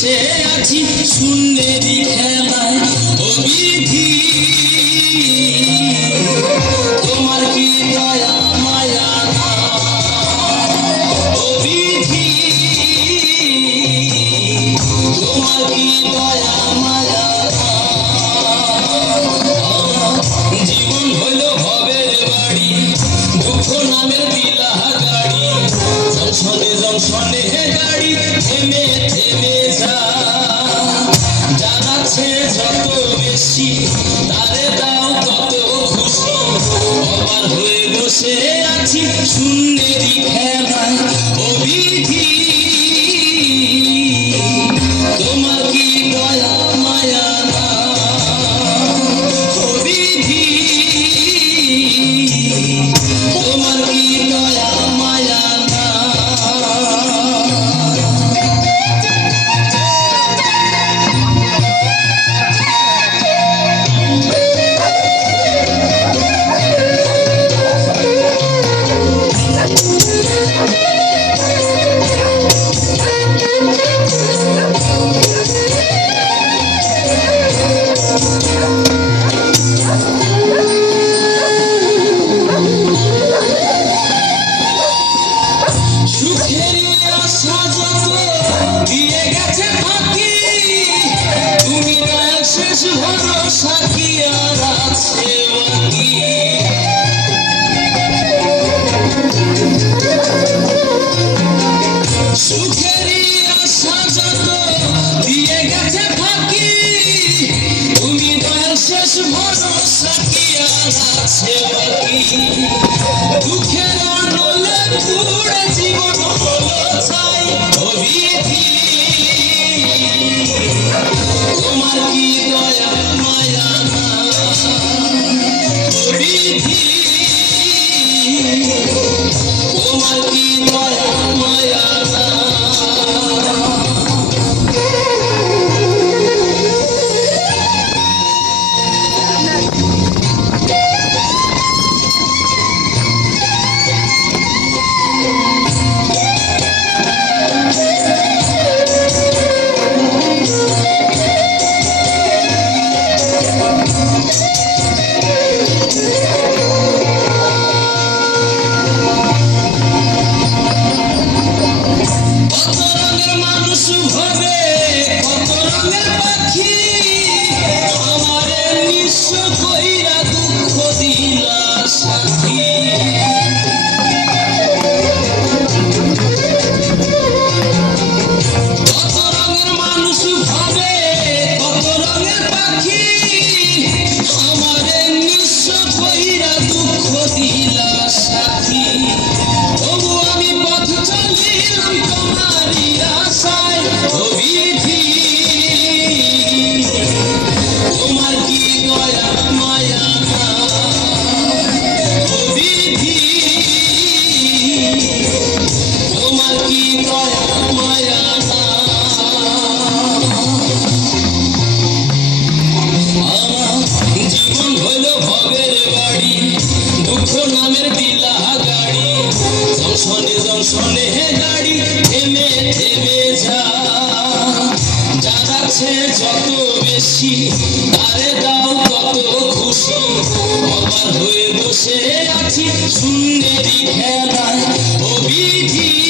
বসে আছি শূন্যেরই খেলায় ও বিধি তোমার কি দয়া মায়া না ও বিধি তোমার কি দয়া মায়া না জীবন হইল ভবের বাড়ি দুঃখ নামের দিলা গাড়ি জংশনে জংশনে গাড়ি থেমে থেমে যা জানাচ্ছে যত বেশি তারে দাও কত খুশি অবার হয়ে বসে আছি শূন্যেরই খেলায় ও বিধি তোমার কি দয়া মায়া না ও বিধি তোমার কি দয়া মায়া না সুখের আশা যত দিয়ে গেছে ফাঁকি তুমি দয়াল শেষ ভরসা কি আর আছে বাকি সুখের আশা যত দিয়ে গেছে ফাঁকি তুমি দয়াল শেষ ভরসা কি আর আছে বাকি দুঃখের অনলে পুড়ে জীবন হলো ছাই ও বিধি তোমার কি দয়া মায়া না ও বিধি তোমার কি দয়া মায়া না কত রঙের মানুষ ভাবে কত রঙের পাখি আমারে নিঃস্ব কইরা দুঃখ দিলা সাথী কত রঙের মানুষ ভাবে কত রঙের পাখি আমারে নিঃস্ব কইরা দুঃখ দিলা সাথী তবু আমি পথ চলিলাম তোমারই আশায় ও বিধি তোমার কি দয়া মায়া না ও বিধি তোমার কি দয়া মায়া না আমার জীবন হইল ভবের বাড়ি দুঃখ নামের দিলা গাড়ি জংশনে জংশনে গাড়ি থেমে থেমে যা জানাচ্ছে যত বেশি তারে দাও কত খুশি অবার হয়ে বসে আছি শূন্যেরই খেলায় ও বিধি